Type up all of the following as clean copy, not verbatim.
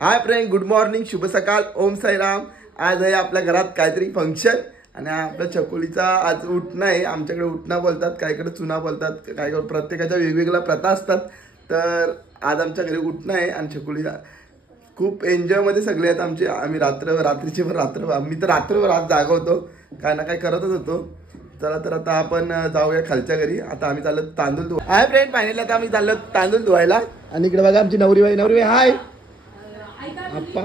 Hi friend, good morning, शुभ सकाळ, ओम साईराम। आज आहे आपल्या घरात काहीतरी फंक्शन आणि आपल्या चकोलीचा आज उठणं आहे। आमच्याकडे उठणं बोलतात, काहीकडे चुना बोलतात, काही प्रत्येकाच्या वेगवेगळ्या प्रथा असतात। तर आज आमच्या घरी उठणं आहे आणि चकोलीला खूप एन्जॉयमध्ये सगळे आहेत आमचे। आम्ही आम्ही तर रात्रभर आज जागा होतो, काय ना काय करतच होतो। चला तर आता आपण जाऊया खालच्या घरी। आता आम्ही चाललो तांदूळ धुवा। हाय फ्रेंड, फायनली आता आम्ही चाललो तांदूळ धुवायला आणि इकडे बघा आमची नवरीबाई हाय आप्पा,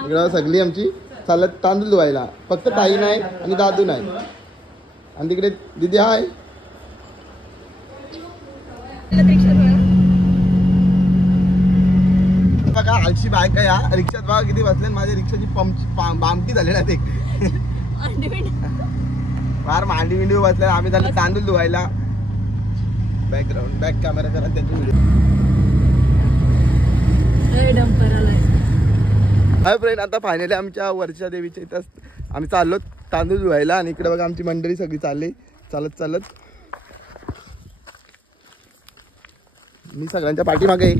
इकडं सगळी आमची चालत तांदूळ धुवायला। फक्त ताई नाही आणि दादू नाही आणि तिकडे दीदी हाय। बघा आलशी बायका या रिक्षात बघा किती बसले, माझ्या रिक्षाची बामटी झाली ना ते फार मांडी विंडी बसल्या। आम्ही चाललो तांदूळ धुवायला। बॅकग्राऊंड बॅक कॅमेरा करा त्यांची व्हिडिओ। हाय फ्रेंड, आता फायनली आमच्या वरच्या देवीच्या इथं आम्ही चाललो तांदूळ धुवायला आणि इकडे बघा आमची मंडळी सगळी चालली चालत चालत। मी सगळ्यांच्या पाठीमागे आहे।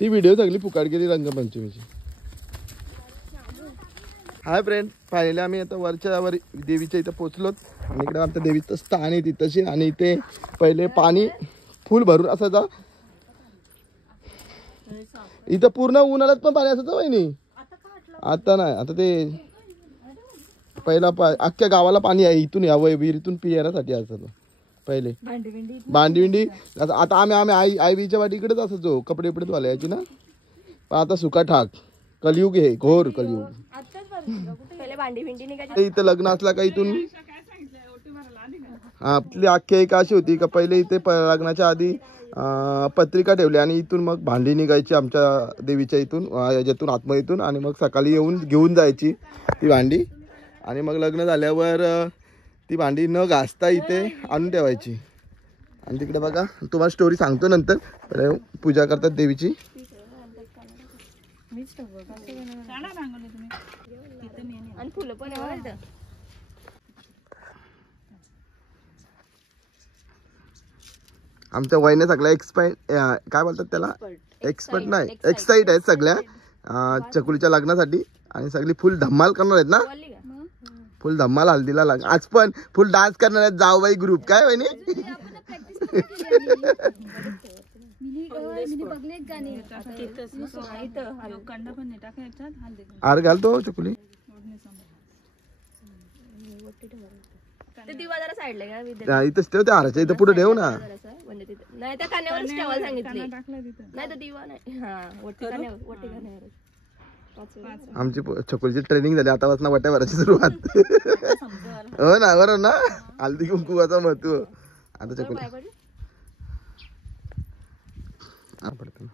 ती व्हिडिओ सगळी फुकाट गेली रंगपंचमीची। हाय फ्रेंड, फायनली आम्ही आता वरच्या वर देवीच्या इथं पोहोचलो आणि इकडे आमच्या देवीचं स्थान आहे तिथंशी आणि इथे पहिले पाणी फुल भरून असायचं। इथं पूर्ण उन्हाळ्यात पण पाणी असायचं वहिनी, आता नाही। आता ते पहिला अख्ख्या गावाला पाणी आहे, इथून यावं विहिरीतून पिण्यासाठी असायचं पहिले भांडी विंडी। आता आम्ही आई बीच्या वाटीकडेच असायचो, कपडे बिपडे धुवायची ना। पण आता सुका ठाक, कलियुग आहे, घोर कलियुग। इथं लग्न असला का इथून आपली आख्यायिका अशी होती का पहिले इथे लग्नाच्या आधी पत्रिका ठेवली आणि इथून मग भांडी निघायची आमच्या देवीच्या इथून, याच्यातून आतमधून, आणि मग सकाळी येऊन घेऊन जायची ती भांडी आणि मग लग्न झाल्यावर ती भांडी न घासता इथे आणून ठेवायची। आणि तिकडे बघा तुम्हाला स्टोरी सांगतो नंतर, पूजा करतात देवीची। आमच्या वहिनी सगळ्या काय बोलतात त्याला, एक्सपर्ट नाही एक्साइट आहेत सगळ्या चकुलीच्या लग्नासाठी आणि सगळी फुल धम्माल करणार आहेत ना। फुल धम्माल हल्दीला आज पण फुल डान्स करणार आहेत जाऊबाई ग्रुप। काय वहिनी आर घालतो चकुली इथंच ठेव, त्या हाराच्या इथं पुढे ठेव ना। आमची चकुलीची ट्रेनिंग झाली, आता वाजता वाट्या भरायची सुरुवात हो ना, बरोबर ना। हल्दी कुंकुवाचा महत्व आता चकुली पडतो।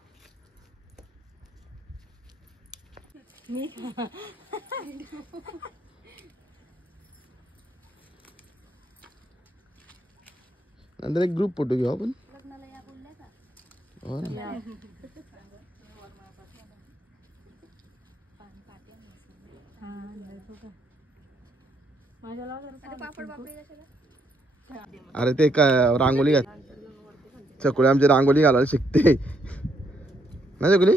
नंतर एक ग्रुप फोटो घेऊ आपण। हो ना, अरे ते रांगोली घाल, चकुली आमची रांगोली घालायला शिकते ना चकुली।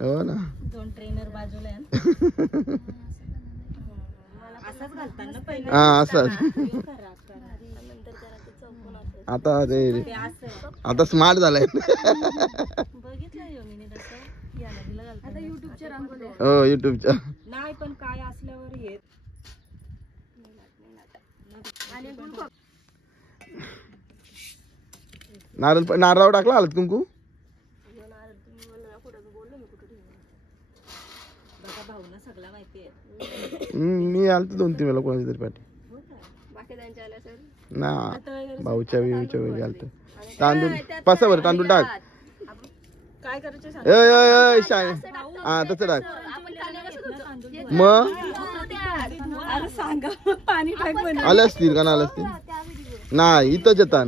हो ना, दोन ट्रेनर बाजूला हा असं। आता स्मार्ट झालाय हो युट्यूबच्या नाही, पण काय असल्यावर येत नारळ टाकला हळद कुंकू। मी आलतो 2-3 वेळा कोणाची तरी पाठी ना, भाऊच्या विवीच्या वेळी आलतो। तांदूळ पासावर तांदूळ टाक, काय करायचं हा तसं टाक मग आले असतील का, आले असतील नाही इथंच येतात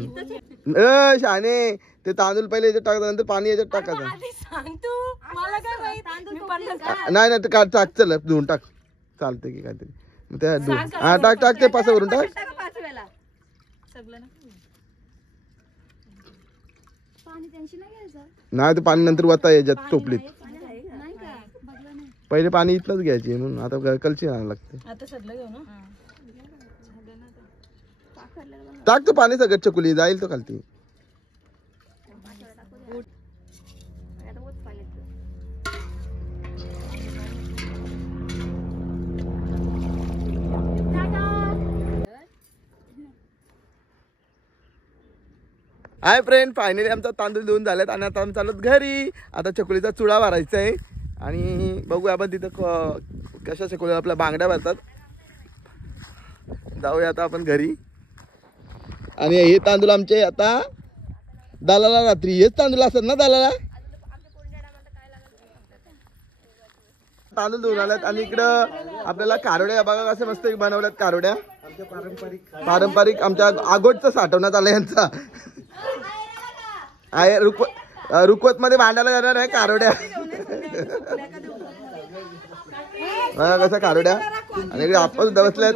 शाने। ते तांदूळ पहिले याच्यात टाकतात, नंतर पाणी याच्यात टाकायचं। नाही नाही टाक, चल धुवून टाक, चालते की काहीतरी। टाक टाक ते पासावरून टाक। नाही ते पाणी नंतर वता याच्यात टोपलीत. पहिले पाणी इथलंच घ्यायची म्हणून आता कलची आणायला लागते. टाक तो पाणी सगळं चकुली जाईल तो खालती. हाय फ्रेंड, फायनली आमचा तांदूळ धुवून झालेत आणि आता आम्ही चालत घरी. आता चकुलीचा चुडा भरायचा आहे आणि बघूया आपण तिथं कशा चकुलीला आपल्या बांगड्या भरतात. जाऊया आता आपण घरी. आणि हे तांदूळ आमचे आता दालाला रात्री हेच तांदूळ असतात ना दालाला. तांदूळ धुवून आल्यात आणि इकडं आपल्याला कारोड्या बघा कसे मस्त बनवल्यात. कारोड्या पारंपरिक आमच्या आगोटचं साठवण्यात आलं यांचा आहे. रुकवत मध्ये भांडायला जाणार आहे कारोड्या. कसा कारोड्या आणि इकडे आपण सुद्धा बसल्यात.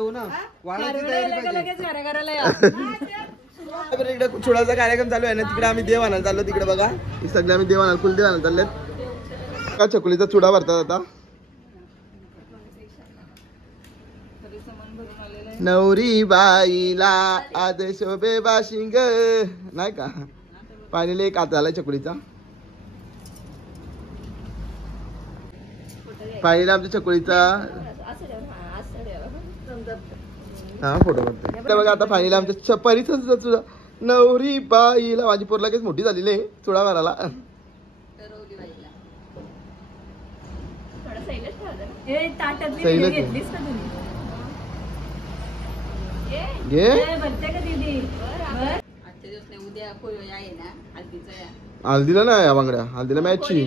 इकडे चुडाचा कार्यक्रम चालू आहे ना, तिकडे आम्ही देव आणायला चाललो. तिकडे बघा हे सगळे आम्ही देव आणायला कुलदेव आणायला चाललेत. चकुलीचा चुडा भरतात आता. नवरी बाईला आज शोभे बाशिंग नाही का. पाणीला एक आता झालाय चकुलीचा. पाणीला आमच्या चकुलीचा हा फोटो बघतो बघा. आता फायनली आमच्या परिसर तुझा नवरी बाईला माझी पोर लगेच मोठी झालेली आहे चुडा मारायला. हल्दीला नाही या बांगड्या. हल्दीला मॅचची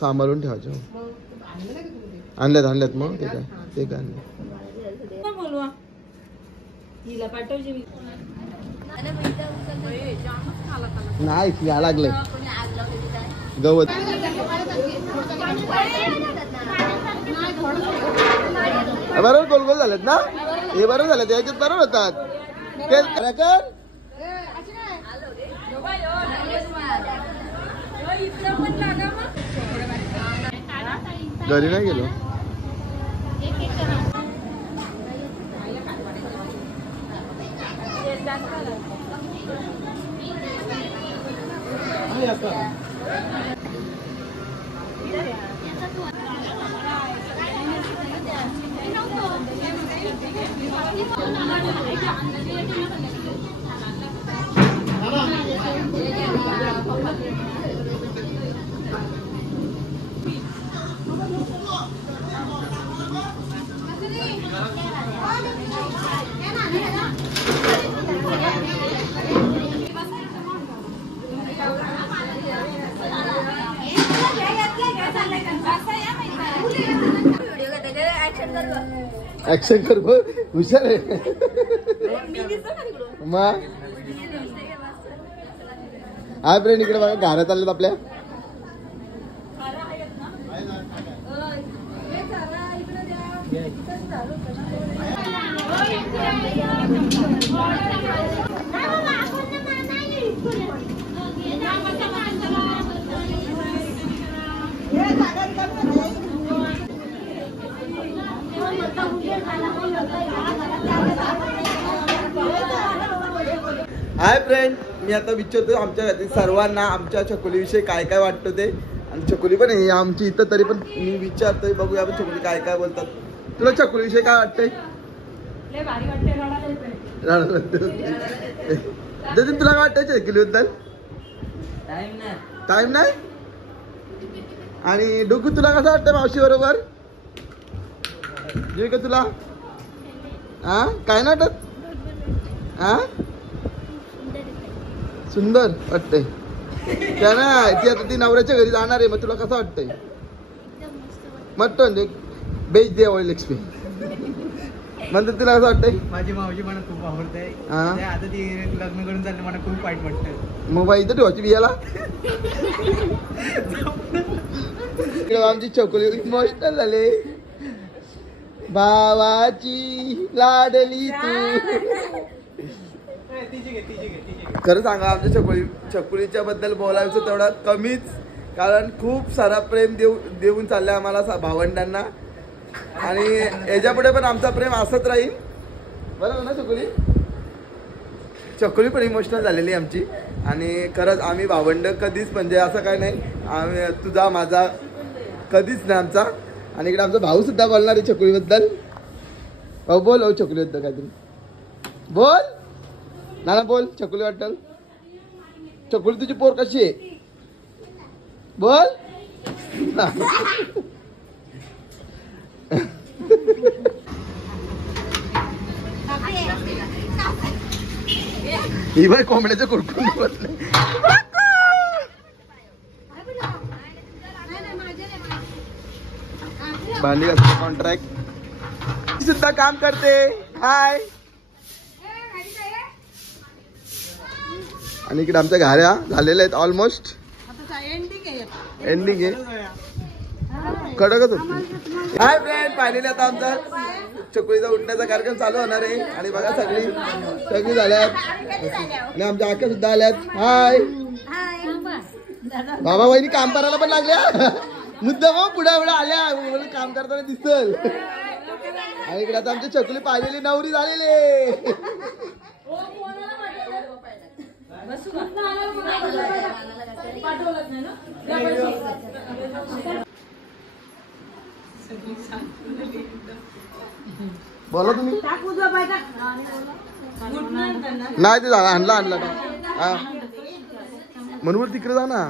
सांभाळून ठेवायचं. आणल्यात मग ते काय आणले नाही या लागले गवत. बरोबर गोल गोल झालेत ना हे. बरोबर झाले याच्यात बरोबर होतात ते. घरी नाही गेलो. ऍक्शन कर हुशार आहे मग. हाय फ्रेंड, इकडे बघा घाऱ्या चालल्यात आपल्या. हाय फ्रेंड, मी आता विचारतो आमच्या सर्वांना आमच्या चकुलीविषयी काय काय वाटतं ते. आणि चकुली पण आहे आमची इथं, तरी पण मी विचारतोय. बघूया आपण चकुली काय काय बोलतात. तुला चकुलीविषयी काय वाटतंय? तुला काय वाटतंय चकुलीबद्दल? टाइम नाही. आणि डुगू तुला कसं वाटतं मावशी बरोबर? का तुला हा काय नाही वाटत? हा सुंदर वाटतंय त्या ना. ती आता ती नवऱ्याच्या घरी जाणार आहे, मग तुला कसं वाटतंय? मटन बेच दे ऑइल एक्सपी म्हणतात. तुला कसं वाटतंय? माझी मावशी मला खूप आवडते. आता ती लग्न करून चालली, मला खूप वाईट वाटतं. मोबाईल इथं ठेवायची बियाला. आमची चकुली इमोशनल झाले. भावाची लाडली तू. खरं सांगा आमच्या चकुलीच्या बद्दल बोलायचं तेवढा कमीच, कारण खूप सारा प्रेम देऊन चाललंय आम्हाला भावंडांना, आणि याच्यापुढे पण आमचा प्रेम असत राहील. बरोबर ना चकुली पण इमोशनल झालेली आमची. आणि खरंच आम्ही भावंड कधीच म्हणजे असं काय नाही, आम्ही तुझा माझा कधीच नाही आमचा. आणि इकडे आमचा भाऊ सुद्धा बोलणार आहे चकुलीबद्दल. भाऊ बोल. हो चकुलीबद्दल काहीतरी बोल. ना बोल चकुली वाटल. चकुली तुझी पोर कशी आहे बोल. ही बाई कोंबड्याचं कुरकुर बसले. भांडी घासण्याचं कॉन्ट्रॅक्ट सुद्धा काम करते. हाय. आणि इकडे आमच्या घाऱ्या झालेल्या आहेत ऑलमोस्ट. एंडिंग आहे. कडकच होती. हाय फ्रेंड, फायनली आता आमचा चकुलीचा उठण्याचा कार्यक्रम चालू होणार आहे. आणि बघा सगळी झाल्यात आणि आमच्या आख्या सुद्धा आल्यात. हाय. बाबा वहिनी काम करायला पण लागल्या. मुद्दा मग पुढे आल्या काम करताना दिसल. आणि इकडे आता आमची चकुली पाहिलेली नवरी झालेली. बोला तुम्ही. नाही ते झाला आणला हा म्हणून तिकडे जा ना.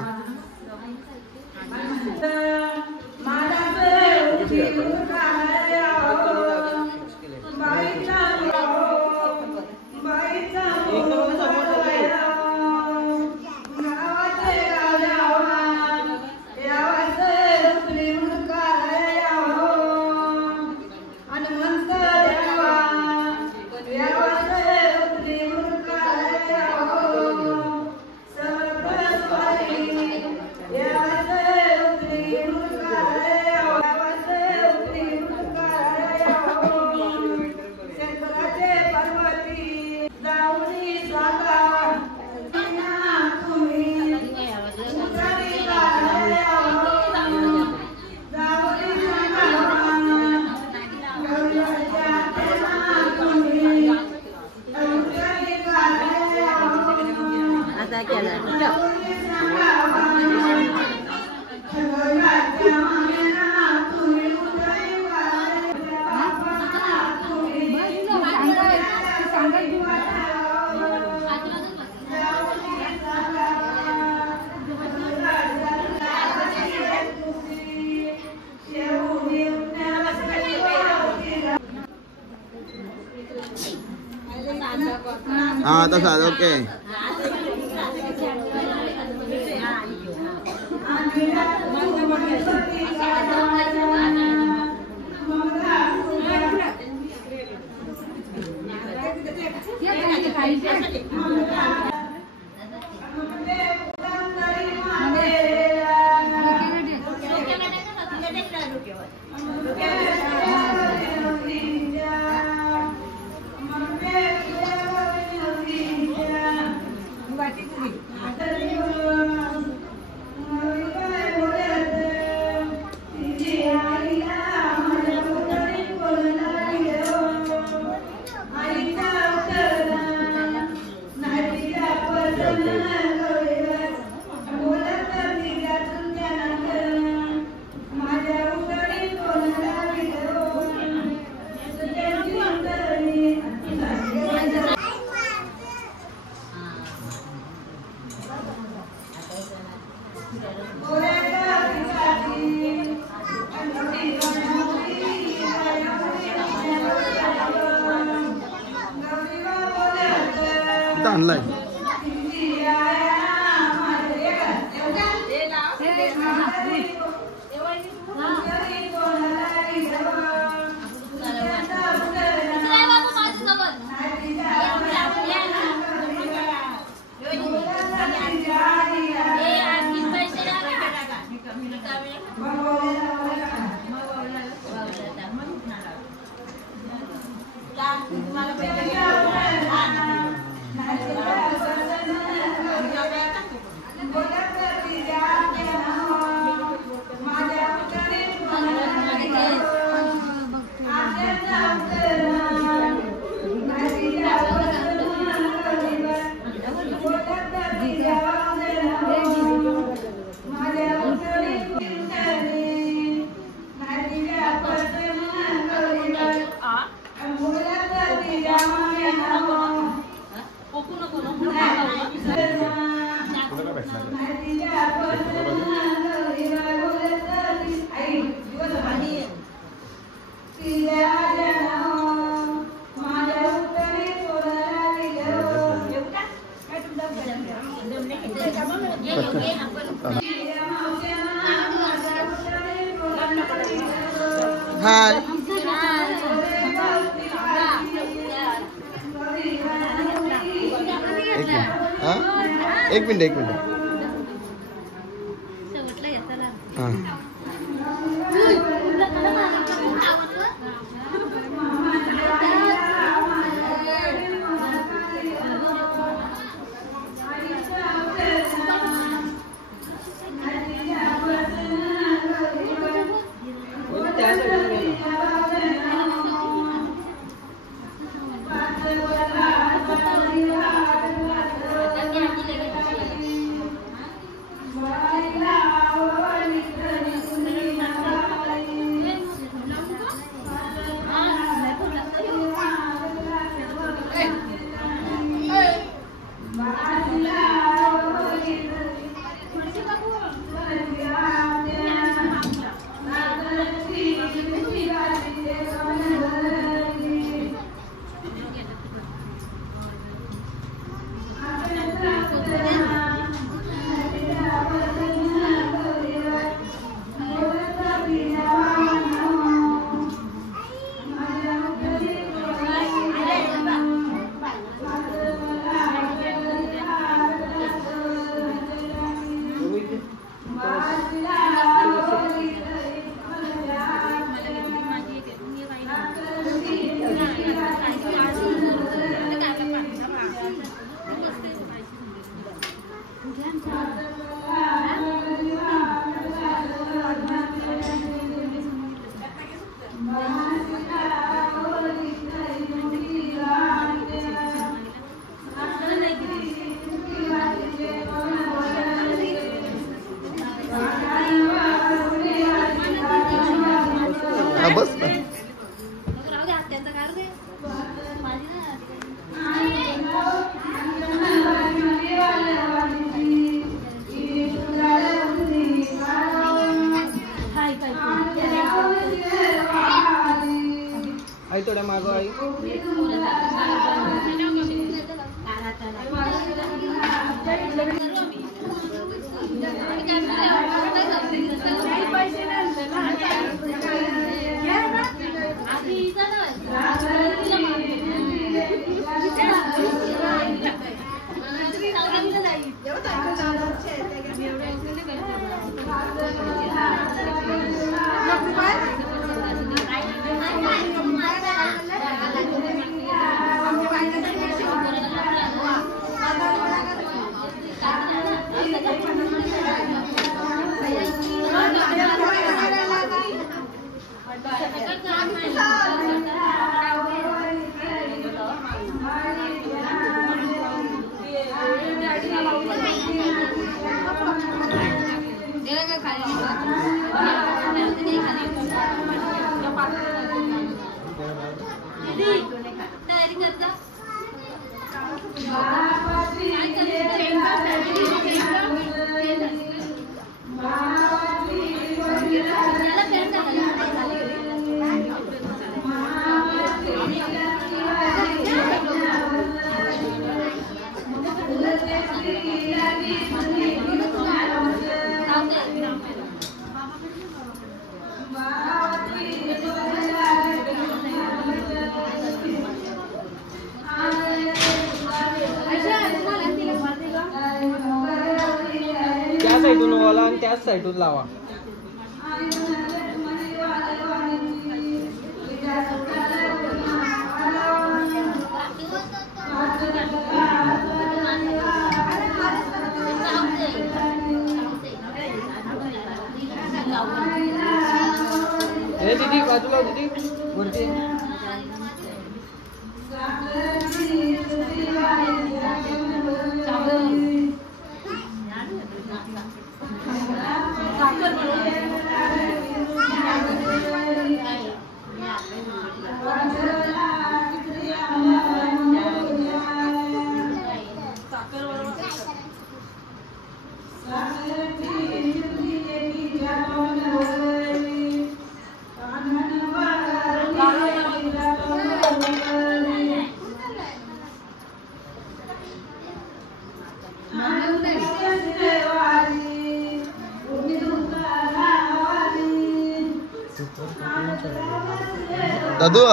हाँ तो साथ ओके. आणलाय हाय. एक मिनिट हा. बस ना. आई थोड्या मागं आई. त्या साईडून वाला आणि त्याच साईडून लावा. हे दीदी बाजूला दीदी वरती. दादू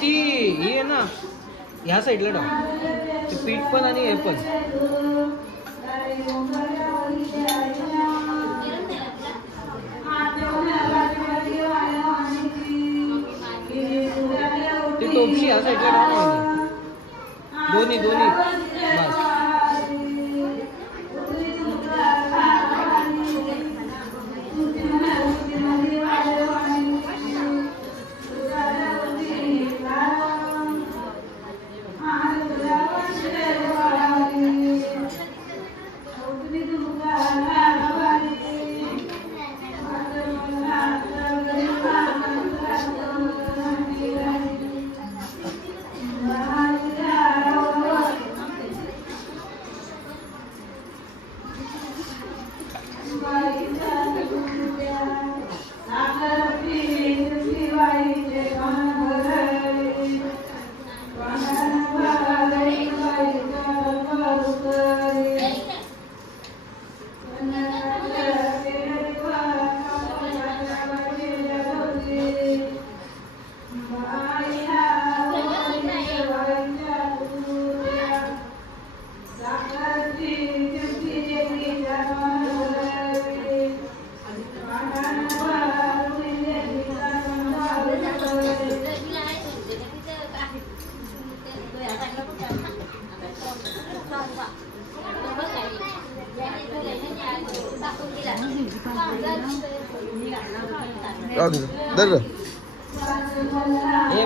ती ही आहे ना ह्या साईडला डाव ते पीठ पण आणि हे पण ती टोपशी ह्या साईडला डाव दोन्ही दोन्ही बस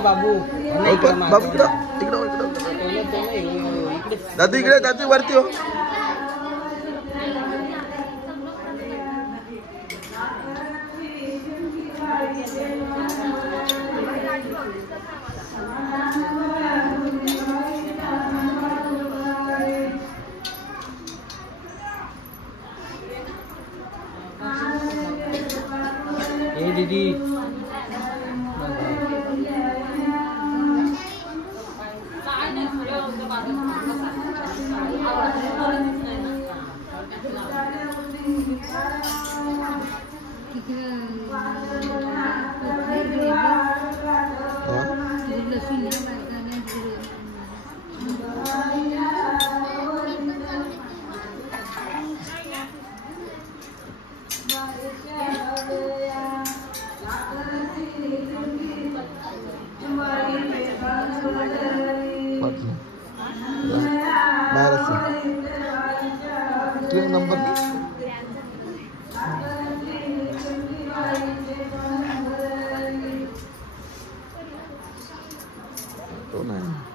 बाबू बाबू दादू इकडे दादू वरती हो दीदी नंबर तो नाही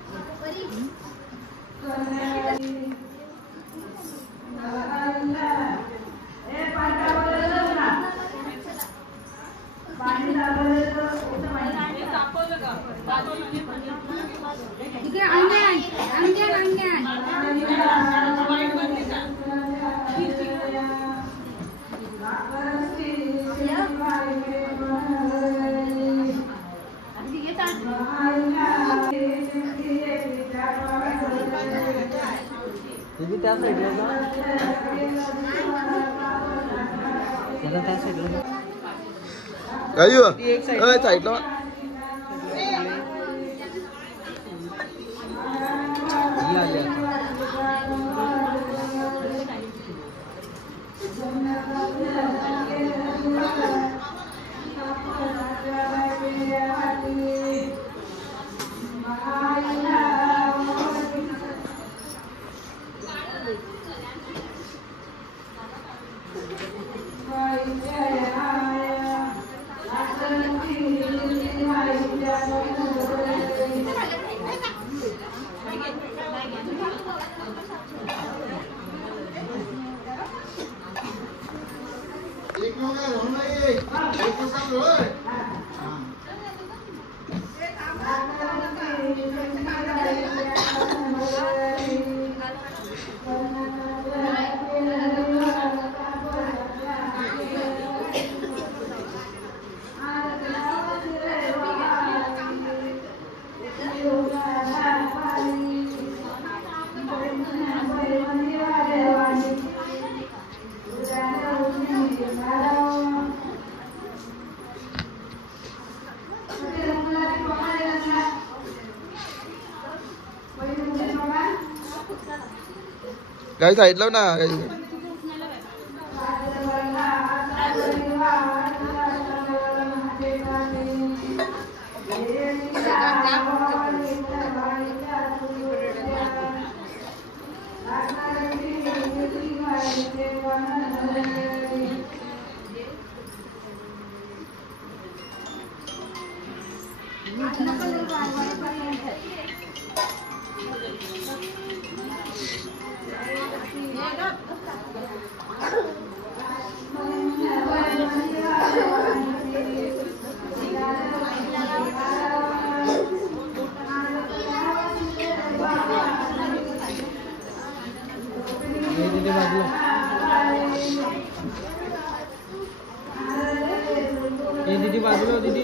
त्या साईडला त्या साईडला काय साईडला काही साईड लाव ना काही. दीदी बाजूला दीदी.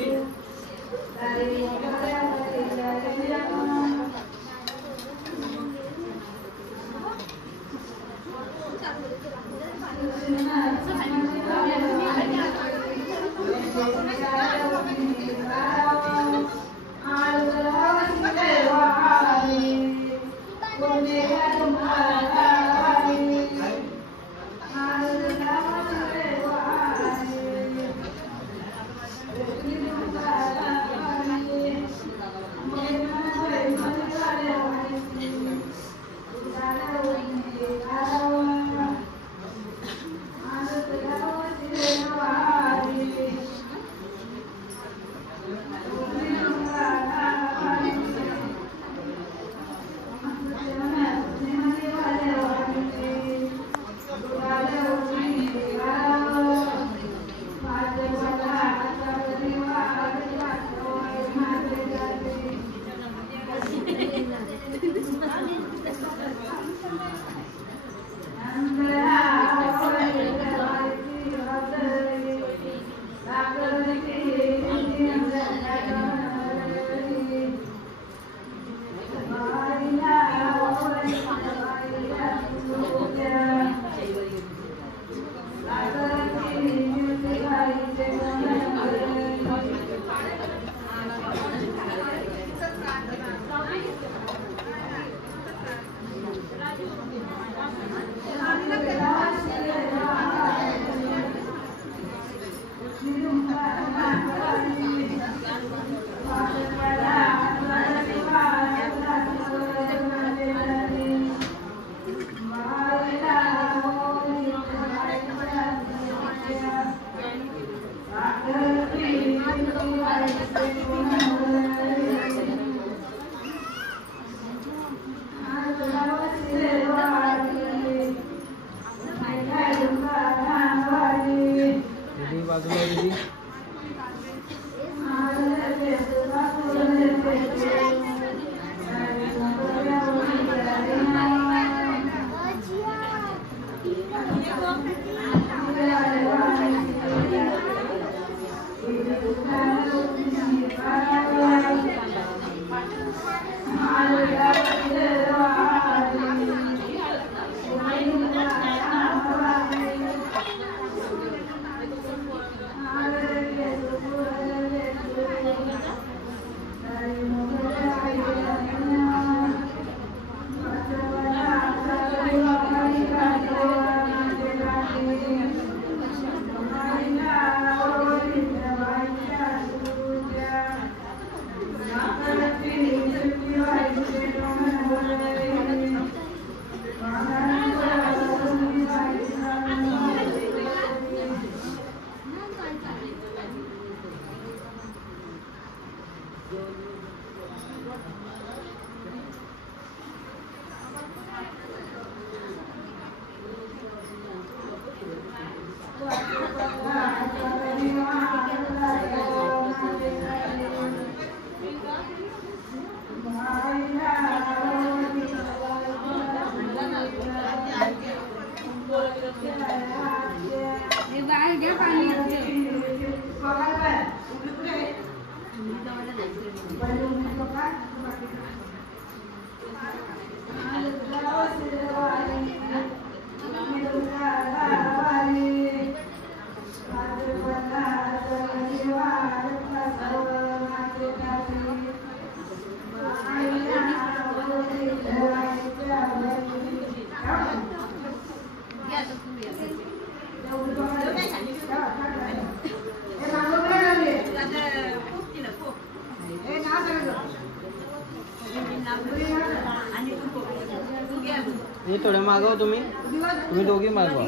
हे थोडं मागव तुम्ही दोघी मागवा.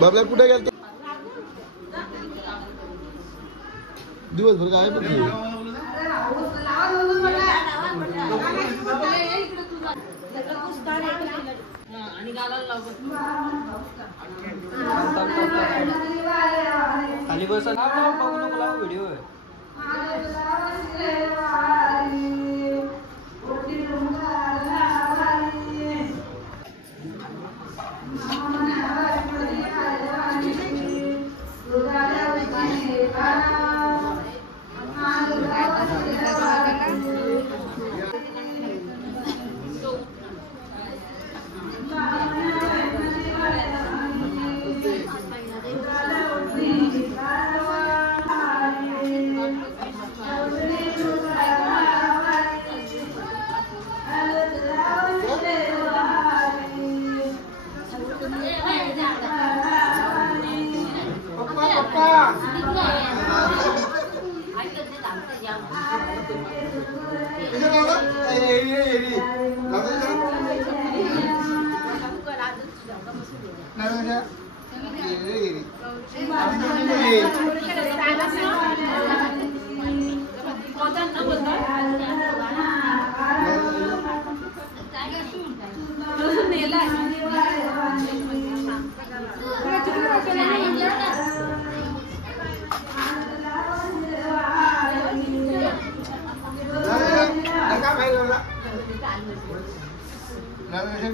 बाबला कुठे गेलतो दिवसभर काय खाली बस बघू नको व्हिडिओ आहे.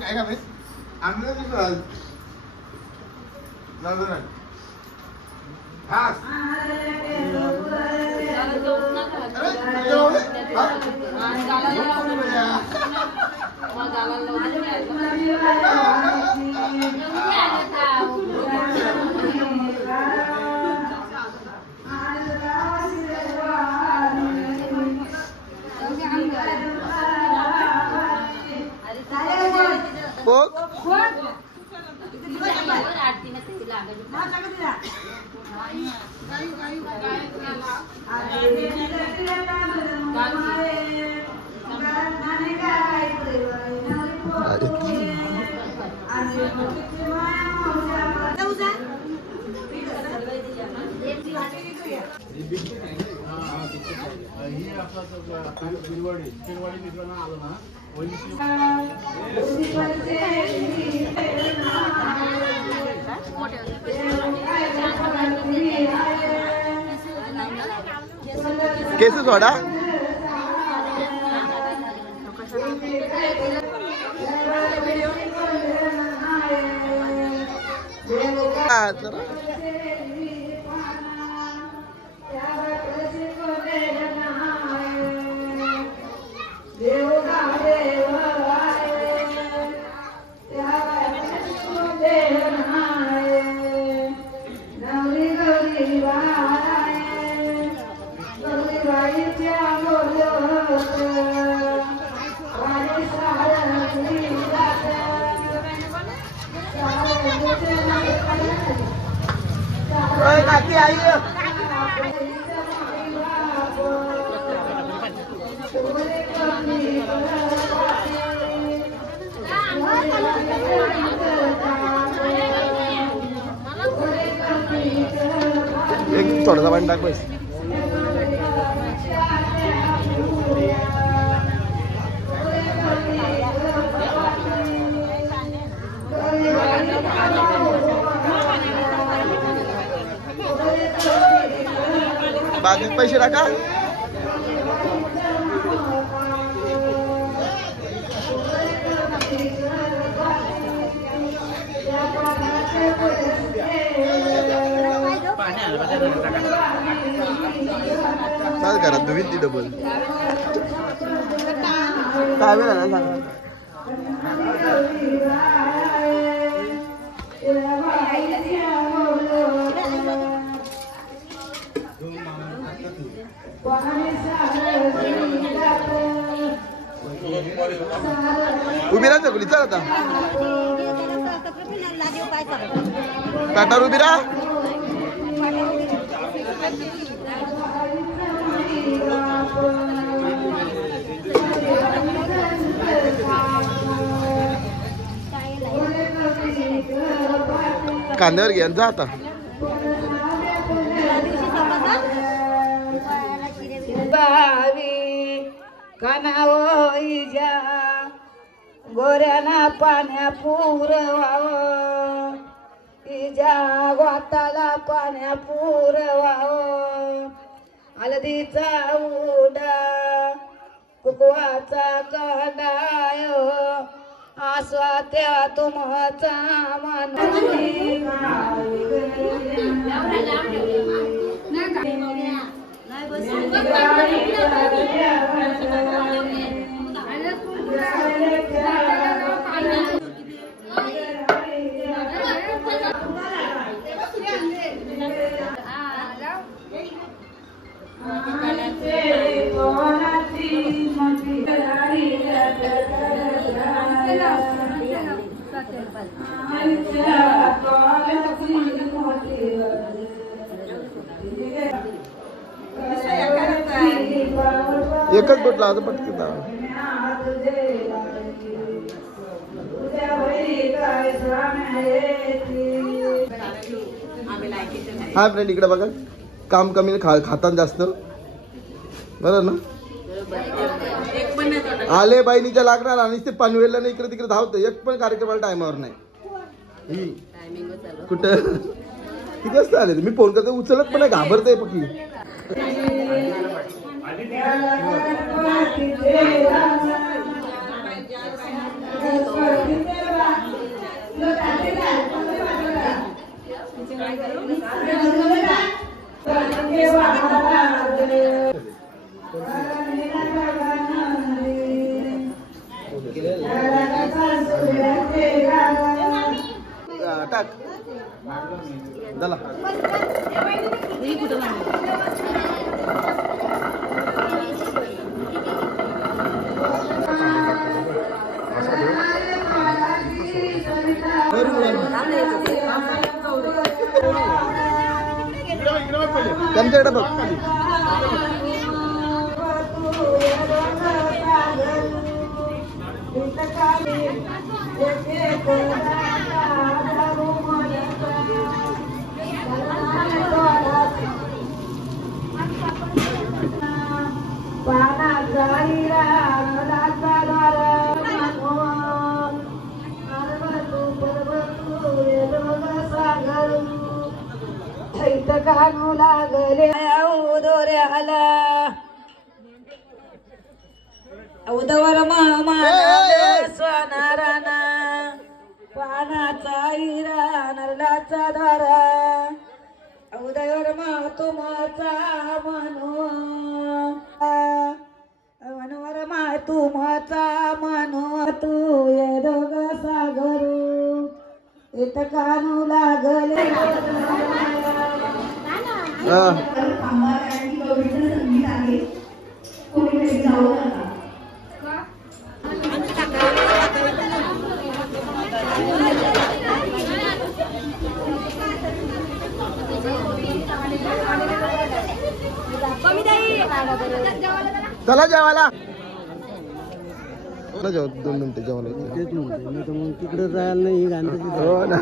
काय का आम्ही केस सोडा काकी आई एक थोडासा पाणी टाक बस. बाजूत पैसे टाका. काय करा तुम्ही ती डबल काय वेळ ना सांगा. उभी राहा चकुली चल आता ताटावर उभी राहा. कांद्यावर घ्या जा आता. कनावईजा गोऱ्याना पाण्या पुरवाव इजा गोताला पाण्या पुरवाव हळदीचा उडा कुकवाचा कडाय आसवा त्या तुमचा मन एकच बोटला आता पटकन हा फ्रेंड इकडे बघा काम कमी खातात जास्त बरं ना. आले बहिणीच्या लागणार आणि ते पनवेलला नाही इकडे तिकडे धावतं. एक पण कार्यक्रमाला टायमावर नाही. कुठं किती वाजता आले मी फोन करतो उचलत पण नाही घाबरते पकी. टाक चला. त्यांच्याकडे बघ. कानू लागले दोऱ्याला उदवर मामा स्वनाराना पानाचा हिरा नरलाचा दारा उदयवर मा तुमचा मनोवर मा तुमचा मनो तू ये दोघ सागरू इथ कानू लागले. चला जेवायला. 2 मिनिटं जेवायला. तिकडे जायला नाही हो ना.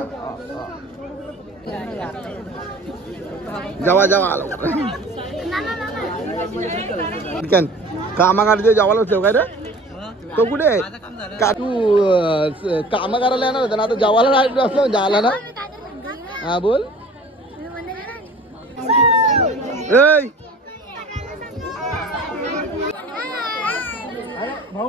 जेवा जेवा आलो. कामा काढते जेवायला ठेव काय रे. तो कुठे आहे का तू कामा करायला येणार होता ना आता जेवायला राहिलो असलं जायला ना. हा बोल. भाऊ